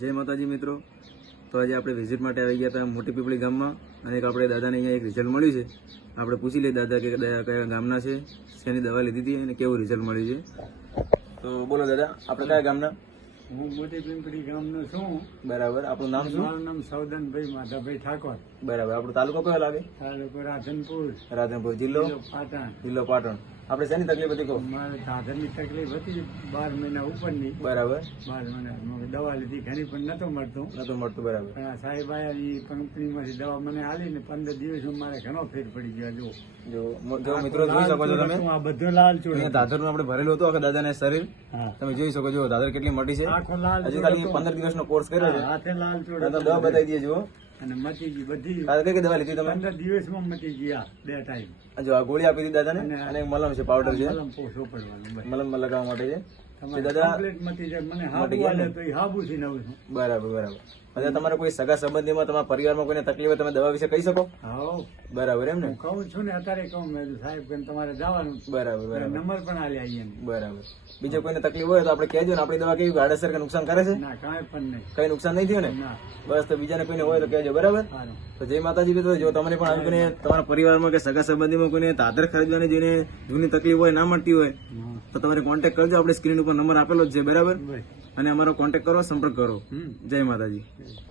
જય માતાજી મિત્રો, તો આજે આપણે વિઝિટ માટે આવી ગયા હતા મોટી પીપળી ગામમાં અને એક આપણે દાદાને અહીંયા એક રિઝલ્ટ મળ્યું છે. આપણે પૂછી લઈએ દાદા કે કયા ગામના છે, શેની દવા લીધી હતી અને કેવું રિઝલ્ટ મળ્યું છે. તો બોલો દાદા, આપણે કયા ગામના? હું મોટી પીપળી ગામનો છું. બરાબર. આપણું નામ શું? મારું નામ સૌદનભાઈ માધાભાઈ ઠાકોર. બરાબર. આપણો તાલુકો કયો લાગે? તાલુકો રાધનપુર. રાધનપુર. જિલ્લો પાટણ. જિલ્લો પાટણ. આપણે શેની તકલીફ હતી કહો? મારે ધાધરની તકલીફ હતી 12 મહિના ઉપરની. બરાબર. 12 મહિના દવા લીધી ઘણી પણ નતો મળતું. બરાબર. પણ આ સાહેબ આયા એ કંપનીમાંથી દવા મને આલી ને 15 દિવસમાં મારે ઘણો ફેર પડી ગયો. જો મિત્રો જોઈ શકો છો તમે, આ બધું લાલ ચૂડ દાદરનું આપણે ભરેલું હતું આખા દાદાને શરીર. તમે જોઈ શકો છો દાદર કેટલી મોટી છે. આખો લાલ હજી ખાલી 15 દિવસનો કોર્સ કર્યો છે. હાથે લાલ ચૂડ દવા બતાવી દઈએ જુઓ. અને મટી ગઈ બધી. કઈ દવા લીધી તમે? 15 દિવસમાં મટી ગયા 2 ટાઈમ. જો આ ગોળી આપી દીધી દાદાને અને મલમ છે, પાવડર છે, મલમ પોસો પડવાનું. મલમ લગાવવા માટે છે. દાદા કમ્પ્લીટ મટી જાય. મને હાબુ આલે તો એ હાબુ થી નવું છું. બરાબર. અને તમારે કોઈ સગા સંબંધીમાં, તમારા પરિવારમાં કોઈને તકલીફ હોય તમે દવા વિશે કહી શકો? હા બરાબર. એમ ને? હું કહું છું ને, અત્યારે કહું મેં સાહેબ કે તમારે જવાનું. બરાબર. નંબર પણ આલી અહીંયા. બરાબર. બીજે કોઈને તકલીફ હોય તો આપણે કહેજો ને. આપણી દવા કેવી આડઅસર કે નુકસાન કરે છે? ના, કાંઈ પણ નહીં. કઈ નુકસાન નહીં થયું ને? ના. બસ. તો બીજાને કોઈને હોય તો કહેજો. બરાબર. સારું. તો જય માતાજી મિત્રો, જો તમને પણ આવી કોઈને તમારા પરિવારમાં કે સગા સંબંધીમાં કોઈને દાદર ખરીદવાની જેને જૂની તકલીફ હોય, ના મળતી હોય, તો તમારે કોન્ટેક્ટ કરજો. આપણે સ્ક્રીન ઉપર નંબર આપેલો જ છે. બરાબર. અને અમારો કોન્ટેક્ટ કરો, સંપર્ક કરો. જય માતાજી.